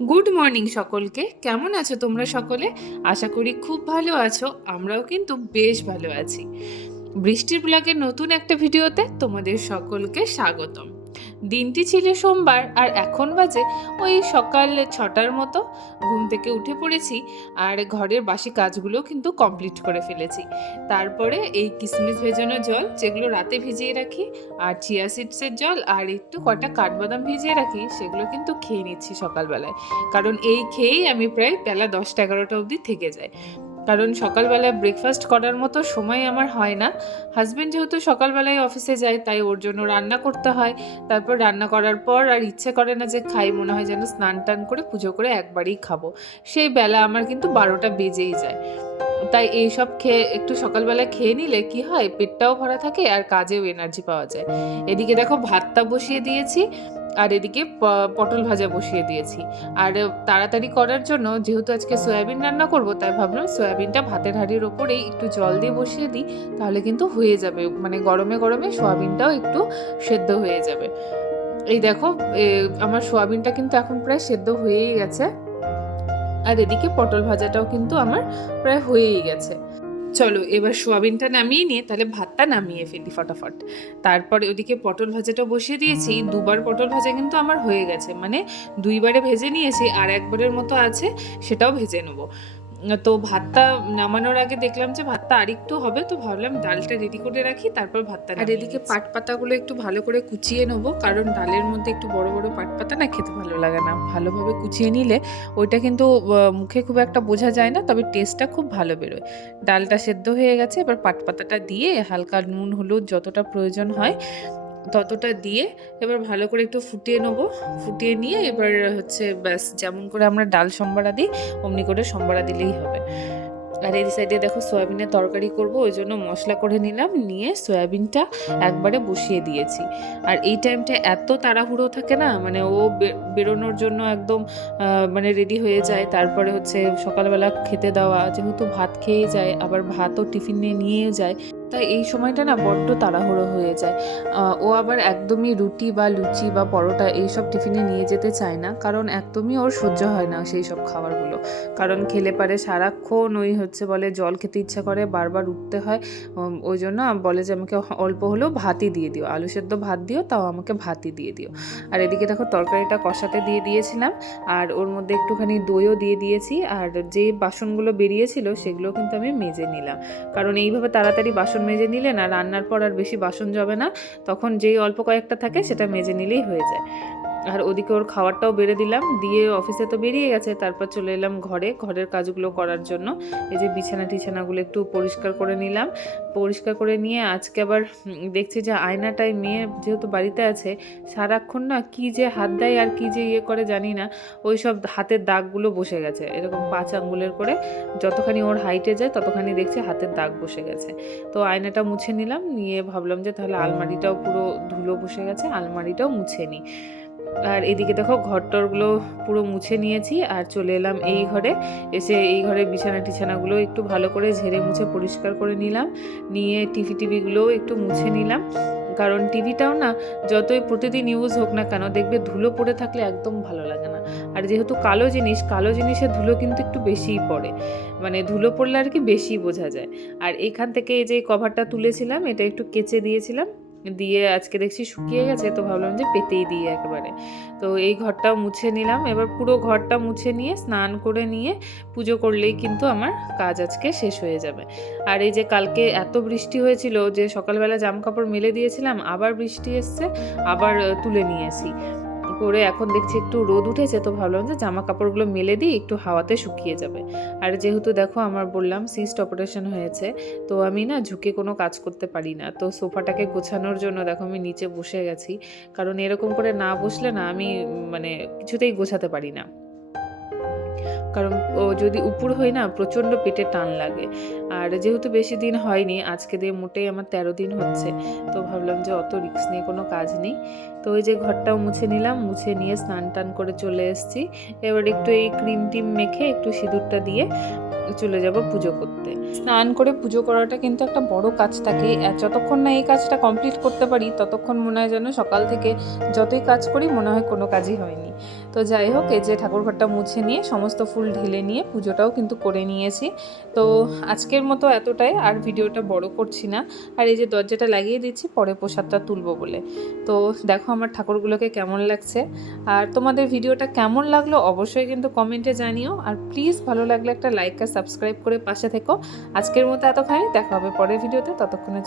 Good morning সকলকে। কেমন আছো তোমরা সকলে? আশা করি খুব ভালো আছো। আমরাও কিন্তু বেশ ভালো আছি। বৃষ্টির ব্লগের নতুন একটা ভিডিওতে তোমাদের সকলকে স্বাগতম। দিনটি ছিল সোমবার আর এখন বাজে ওই সকাল 6টার মতো। ঘুম থেকে উঠে পড়েছি আর ঘরের বাসি কাজগুলো কিন্তু কমপ্লিট করে ফেলেছি। তারপরে এই কিশমিশ ভেজানো জল যেগুলো রাতে ভিজিয়ে রাখি, আর চিয়া সিডসের জল আর একটু কটা কাঠবাদাম ভিজিয়ে রাখি, সেগুলো কিন্তু খেয়ে নিচ্ছি সকালবেলায়। কারণ এই খেয়েই আমি প্রায় বেলা 10টা-11টা অবধি থেকে যাই। কারণ সকালবেলা ব্রেকফাস্ট করার মতো সময় আমার হয় না। হাজব্যান্ড যেহেতু সকালবেলায় অফিসে যায়, তাই ওর জন্য রান্না করতে হয়। তারপর রান্না করার পর আর ইচ্ছে করে না যে খাই, মনে হয় যেন স্নান টান করে পুজো করে একবারেই খাবো। সেই বেলা আমার কিন্তু 12টা বেজেই যায়। তাই এইসব খেয়ে একটু সকালবেলা খেয়ে নিলে কি হয়, পেটটাও ভরা থাকে আর কাজেও এনার্জি পাওয়া যায়। এদিকে দেখো ভাতটা বসিয়ে দিয়েছি আর এদিকে পটল ভাজা বসিয়ে দিয়েছি। আর তাড়াতাড়ি করার জন্য যেহেতু আজকে সয়াবিন রান্না করব, তাই ভাবলাম সয়াবিনটা ভাতের হাঁড়ির ওপরেই একটু জল দিয়ে বসিয়ে দিই, তাহলে কিন্তু হয়ে যাবে। মানে গরমে গরমে সয়াবিনটাও একটু সেদ্ধ হয়ে যাবে। এই দেখো আমার সয়াবিনটা কিন্তু এখন প্রায় সেদ্ধ হয়েই গেছে। আর এদিকে পটল ভাজাটাও কিন্তু আমার প্রায় হয়েই গেছে। চলো এবার সোয়াবিনটা নামিয়ে নিয়ে তাহলে ভাতটা নামিয়ে ফেলি ফটাফট। তারপরে ওদিকে পটল ভাজাটা বসিয়ে দিয়েছি। দুবার পটল ভাজা কিন্তু আমার হয়ে গেছে, মানে দুইবারে ভেজে নিয়েছি আর একবারের মতো আছে, সেটাও ভেজে নেবো। তো ভাতটা নামানোর আগে দেখলাম যে ভাতটা আরেকটু হবে, তো ভাবলাম ডালটা রেডি করে রাখি, তারপর ভাতটা। আর এদিকে পাট পাতাগুলো একটু ভালো করে কুচিয়ে নেবো, কারণ ডালের মধ্যে একটু বড় বড় পাট পাতা না খেতে ভালো লাগে না। ভালোভাবে কুচিয়ে নিলে ওইটা কিন্তু মুখে খুব একটা বোঝা যায় না, তবে টেস্টটা খুব ভালো বেরোয়। ডালটা সেদ্ধ হয়ে গেছে, এবার পাট পাতাটা দিয়ে হালকা নুন হলুদ যতটা প্রয়োজন হয় ততটা দিয়ে এবার ভালো করে একটু ফুটিয়ে নেবো। ফুটিয়ে নিয়ে এবার হচ্ছে ব্যাস, যেমন করে আমরা ডাল সম্বরা দিই অমনি করে সম্বরা দিলেই হবে। আর এই সাইডে দেখো সয়াবিনের তরকারি করব, ওই জন্য মশলা করে নিলাম, নিয়ে সয়াবিনটা একবারে বসিয়ে দিয়েছি। আর এই টাইমটা এত তাড়াহুড়ো থাকে না, মানে ও বেরোনোর জন্য একদম মানে রেডি হয়ে যায়। তারপরে হচ্ছে সকালবেলা খেতে দেওয়া, যেহেতু ভাত খেয়ে যায়, আবার ভাতও টিফিনে নিয়ে যায়, তাই এই সময়টা না বড্ড তাড়াহুড়ো হয়ে যায়। ও আবার একদমই রুটি বা লুচি বা পরোটা এইসব টিফিনে নিয়ে যেতে চায় না, কারণ একদমই ওর সহ্য হয় না সেই সব খাবারগুলো। কারণ খেলে পারে সারাক্ষণ ওই হচ্ছে বলে জল খেতে ইচ্ছা করে, বারবার উঠতে হয়। ওই জন্য বলে যে আমাকে অল্প হলেও ভাতই দিয়ে দিও, আলু সেদ্ধ ভাত দিও, তাও আমাকে ভাতই দিয়ে দিও। আর এদিকে দেখো তরকারিটা কষাতে দিয়ে দিয়েছিলাম, আর ওর মধ্যে একটুখানি দইও দিয়ে দিয়েছি। আর যে বাসনগুলো বেরিয়েছিল সেগুলো কিন্তু আমি মেজে নিলাম, কারণ এইভাবে তাড়াতাড়ি বাসন মেজে নিলে না রান্নার পর আর বেশি বাসন যাবে না, তখন যেই অল্প কয়েকটা থাকে সেটা মেজে নিলেই হয়ে যায়। আর ওদিকে ওর খাবারটাও বেড়ে দিলাম, দিয়ে অফিসে তো বেরিয়ে গেছে। তারপর চলে এলাম ঘরের কাজগুলো করার জন্য। এই যে বিছানা টিছানাগুলো একটু পরিষ্কার করে নিলাম। পরিষ্কার করে নিয়ে আজকে আবার দেখছি যে আয়নাটায় মেয়ে যেহেতু বাড়িতে আছে, সারাক্ষণ না কি যে হাত দেয় আর কি যে ইয়ে করে জানি না, ওই সব হাতের দাগগুলো বসে গেছে এরকম 5 আঙ্গুলের করে। যতখানি ওর হাইটে যায় ততখানি দেখছি হাতের দাগ বসে গেছে। তো আয়নাটা মুছে নিলাম, নিয়ে ভাবলাম যে তাহলে আলমারিটাও পুরো ধুলো বসে গেছে, আলমারিটাও মুছে নিই। আর এদিকে দেখো ঘরটরগুলো পুরো মুছে নিয়েছি আর চলে এলাম এই ঘরে। এসে এই ঘরে বিছানা টিছানাগুলো একটু ভালো করে ঝেড়ে মুছে পরিষ্কার করে নিলাম, নিয়ে টিভিগুলোও একটু মুছে নিলাম। কারণ টিভিটাও না যতই প্রতিদিন ইউজ হোক না কেন, দেখবে ধুলো পড়ে থাকলে একদম ভালো লাগে না। আর যেহেতু কালো জিনিসের ধুলো কিন্তু একটু বেশিই পড়ে, মানে ধুলো পড়লে আর কি বেশি বোঝা যায়। আর এখান থেকে এই যে কভারটা তুলেছিলাম, এটা একটু কেচে দিয়েছিলাম, দিয়ে আজকে দেখছি শুকিয়ে গেছে, তো ভাবলাম যে পেতেই দিই একেবারে। তো এই ঘরটাও মুছে নিলাম। এবার পুরো ঘরটা মুছে নিয়ে স্নান করে নিয়ে পুজো করলেই কিন্তু আমার কাজ আজকে শেষ হয়ে যাবে। আর এই যে কালকে এত বৃষ্টি হয়েছিল যে সকালবেলা জামাকাপড় মেলে দিয়েছিলাম, আবার বৃষ্টি এসছে, আবার তুলে নিয়েছি করে এখন দেখছি একটু রোদ উঠেছে, তো ভাবলাম যে জামা কাপড়গুলো মেলে দিই, একটু হাওয়াতে শুকিয়ে যাবে। আর যেহেতু দেখো আমার বললাম সিস্ট অপারেশন হয়েছে, তো আমি না ঝুঁকে কোনো কাজ করতে পারি না। তো সোফাটাকে গোছানোর জন্য দেখো আমি নিচে বসে গেছি, কারণ এরকম করে না বসলে না আমি মানে কিছুতেই গোছাতে পারি না। কারণ ও যদি উপর হয় না প্রচণ্ড পেটে টান লাগে। আর যেহেতু বেশি দিন হয়নি, আজকে দিয়ে মোটেই আমার 13 দিন হচ্ছে, তো ভাবলাম যে অত রিস্ক নিয়ে কোনো কাজ নেই। তো ওই যে ঘরটাও মুছে নিলাম, মুছে নিয়ে স্নান টান করে চলে এসেছি। এবার একটু এই ক্রিম টিম মেখে একটু সিঁদুরটা দিয়ে চলে যাব পুজো করতে। স্নান করে পুজো করাটা কিন্তু একটা বড় কাজ থাকে, যতক্ষণ না এই কাজটা কমপ্লিট করতে পারি ততক্ষণ মনে হয় যেন সকাল থেকে যতই কাজ করি মনে হয় কোনো কাজই হয়নি। তো যাই হোক, এই যে ঠাকুরঘরটা মুছে নিয়ে সমস্ত ফুল ঢেলে নিয়ে পুজোটাও কিন্তু করে নিয়েছি। তো আজকের মতো এতটাই, আর ভিডিওটা বড় করছি না। আর এই যে দরজাটা লাগিয়ে দিচ্ছি পরে প্রসাদটা তুলবো বলে। তো দেখো আমার ঠাকুরগুলোকে কেমন লাগছে, আর তোমাদের ভিডিওটা কেমন লাগলো অবশ্যই কিন্তু কমেন্টে জানিও। আর প্লিজ ভালো লাগলে একটা লাইক আর সাবস্ক্রাইব করে পাশে থেকো। আজকের মতো এতখানি, দেখা হবে পরের ভিডিওতে, ততক্ষণে